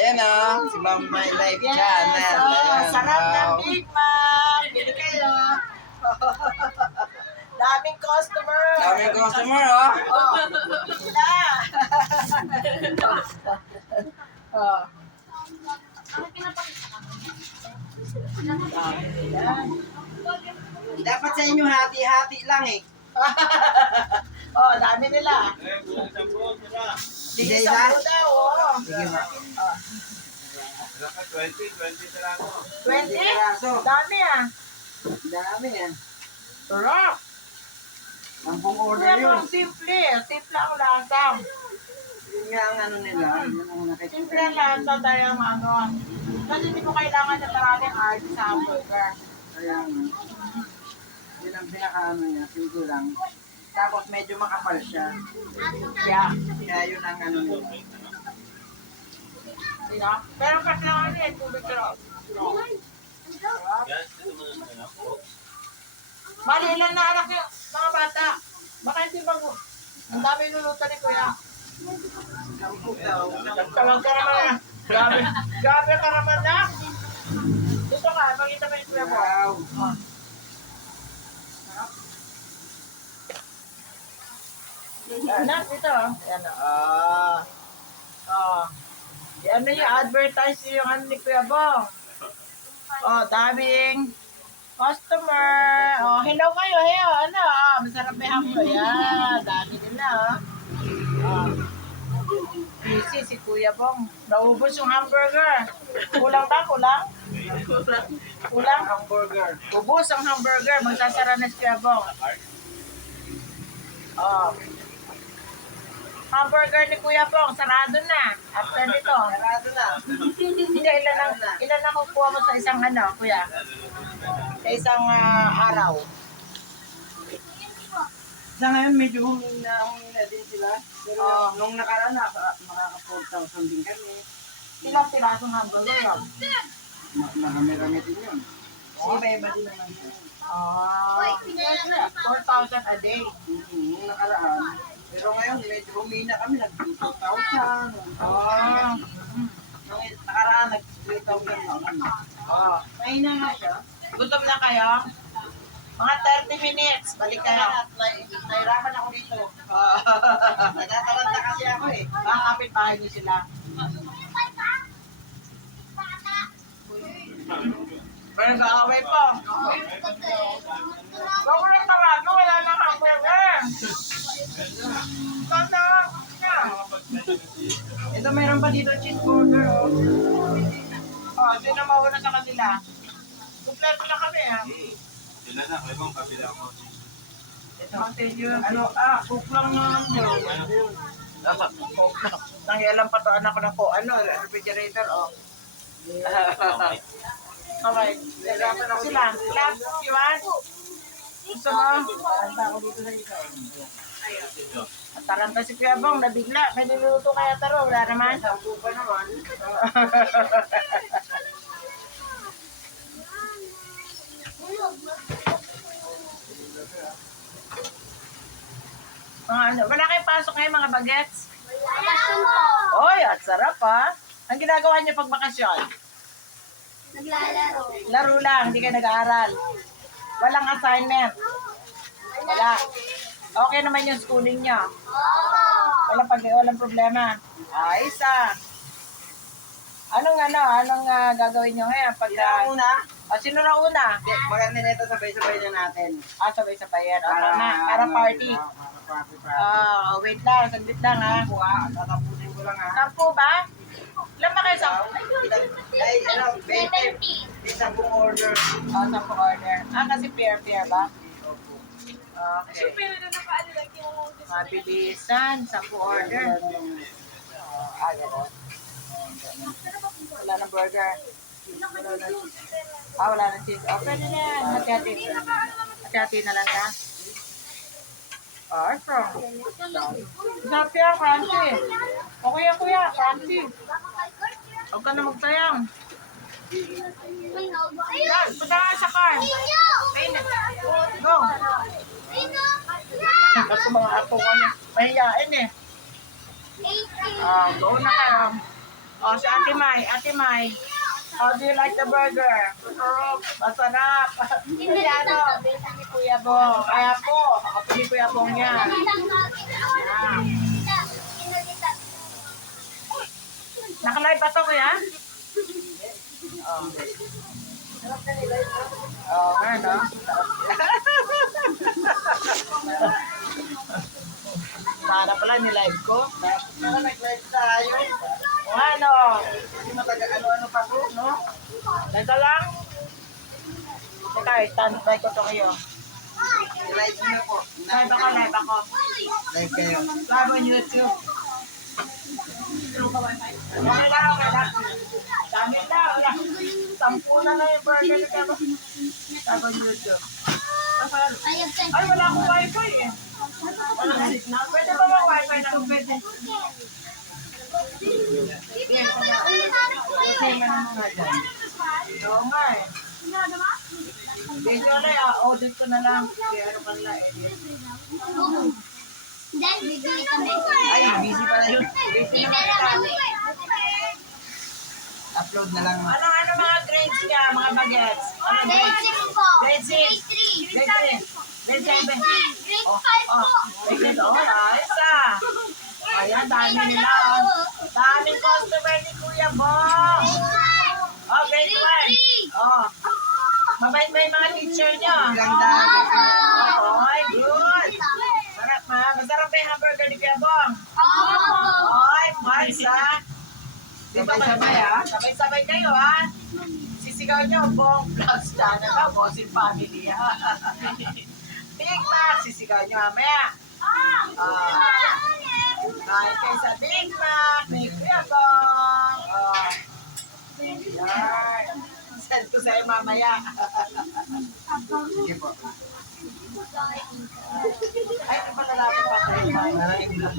Ayan o, si Bombay Life Yes, Channel. Ayan, sarap ng wow. Big Mac. Bili kayo. Daming customer. Daming customer oh. Oh, sila. Oh. Dapat sa inyo hati-hati lang eh. Oh, dami nila. Sige, Sige, sa daw. Oh. Sige ma. 20 na lang ako. 20? Piraso. Dami ah. Dami yan. Sarap. Sampung order Kaya yun. pang simple. Simple ang lasa. Yun nga ang ano nila. Yun ang nakikita. Simple ang lasa tayo ang ano. Kasi hindi ko kailangan na maraming art sa hamburger. Kaya nga. Yun ang pinaka-ano niya. Simple lang. Tapos medyo makapal siya. Yeah. Kaya yun ang ano nila. Yeah. Pero kasi ano eh, tubig sarap. Yan, ito naman ang anak ko. Mali, ilan na anak niyo, mga bata? Baka hindi bago. Ang dami nuluto ni Kuya. Sampu daw. Tawag ka naman na. Grabe. Grabe ka naman na. Dito ka, makita mo yung Kuya mo. Wow. Anak, dito. Yan o. Yan na yung advertise yung ano ni Kuya Bong. Oh, daming customer. Oh, hello kayo. Hello, ano? Masarap may hamburger. Yan, dami nila. Oh. Busy si Kuya Bong. Naubos yung hamburger. Kulang ba? Kulang? Kulang? Hamburger. Ubus ang hamburger. Magsasara na si Kuya Bong. Oh. Hamburger ni Kuya Bong, sarado na. After nito. Sarado na. Hindi, ilan ang kukuha mo sa isang ano, Kuya? Sa isang araw. Sa ngayon, medyo humina din sila. Pero nung nakaraan, makaka-4,000 din kami. Ilang pirasong hamburger yun? Marami-rami din yun. Iba-iba din naman siya. 4,000 a day. Nung nakaraan. Pero ngayon, medyo humina kami. Nag-2,000. Nung nakaraan, nag-3,000 na kami. Mahina nga siya. Gutom na kayo? Mga 30 minutes. Balik kayo. Nahirapan ako dito. Natatalanta kasi ako eh. Baka kapit-bahay niyo sila. Pero nag-aaway po. Huwag mo lang tawag. Wala nang hamburger. Tanda. Ito mayroon pa dito cheeseburger. Sino mauna sa kanila? Kompleto na kami ha. Sila na, may bang kapila ako. Mountain Dew. Cook lang naman yun. Coke lang. Nangialam pa to anak ko ng refrigerator Okay. Sila. Iwan. Gusto mo? Taranta ako dito sa isa. At taranta si Kuya Bong, nabigla. May niluluto kaya taro. Wala naman. Sampu pa naman. Wala kayong pasok ngayon mga bagets? Oy, at sarap ha. Ang ginagawa niyo pag bakasyon? Naglalaro. Laro lang, hindi kayo nag-aaral. Walang assignment. Wala. Okay naman yung schooling niyo. Walang problema. Ayos ah. Anong gagawin niyo ngayon? Sino una? Sino na una? Maganda nito sabay-sabay na natin. Sabay-sabay yan. Tama. Para party. Wait lang. Saglit lang ha. Tatapusin ko lang ha. 10 ba? Ilan ba kayo sa? Ay, 20. Isang buong order. 10 order. Kasi pair ba? Okay. Mabilisan. 10 order. Gano'n. Wala ng burger. Wala ng cheese. Pwede na yan. Hati-hati. Hati-hati na lang na. Awesome. Sarap yan, crunchy. Okay yan, Kuya. Crunchy. Huwag ka na magsayang. Yan, punta nga sa car. Go. Ba't mga ato ka niya? Mahiyain eh. Go na kayo. Oh, si Ate Mai. Ate Mai. How do you like the burger? Masarap. Hindi ano, dito ni Kuya Bong. Kaya po, ako ni Kuya Bong yan. Nakalive ba to, Kuya? Oh, ano? Sana pala nilive ko. Nag-live tayo. O ano? Hindi mataga-ano-ano pa po, no? Teka lang. Teka, stand-by ko to kayo. Live na po. Live ako, live ako. Live kayo. Live on YouTube. Okay lang, okay lang. Dami lang. 10 na lang yung burger ni Kabo. Live on YouTube. Ay, wala akong wifi eh. Walang signal. Pwede ba mga wifi na? Pwede. Oo nga eh. Video lang, audit ko na lang. Kaya ano pa nila edit. Ay, busy pala yun. Busy naman ito. Upload na lang. Ano mga grades niya, mga bagets? Ano grades? Grade 6. Grade 3. Grade 7. Grade 6. Oh, ayos ah. Ayan, dami nila. Oh. Daming customer ni Kuya Bong. Oh, grade 1. Oh. Mabait ba yung mga teacher niyo? Ganda. Oy, good. Sarap ma. Masarap ba yung hamburger ni Kuya Bong? Oy, Mars ha. Sabay-sabay, ah. Sabay-sabay kayo ha. Sisigaw niyo, Bong Vlogs Channel ha. Bossing Family ha. Big Mac, sisigaw niyo mamaya. Kain kayo sa Big Mac ni Kuya Bong. Yan. Send ko sa'yo mamaya. Sige po. Ay, ito pala lapit pa tayo. Parang hindi na pa.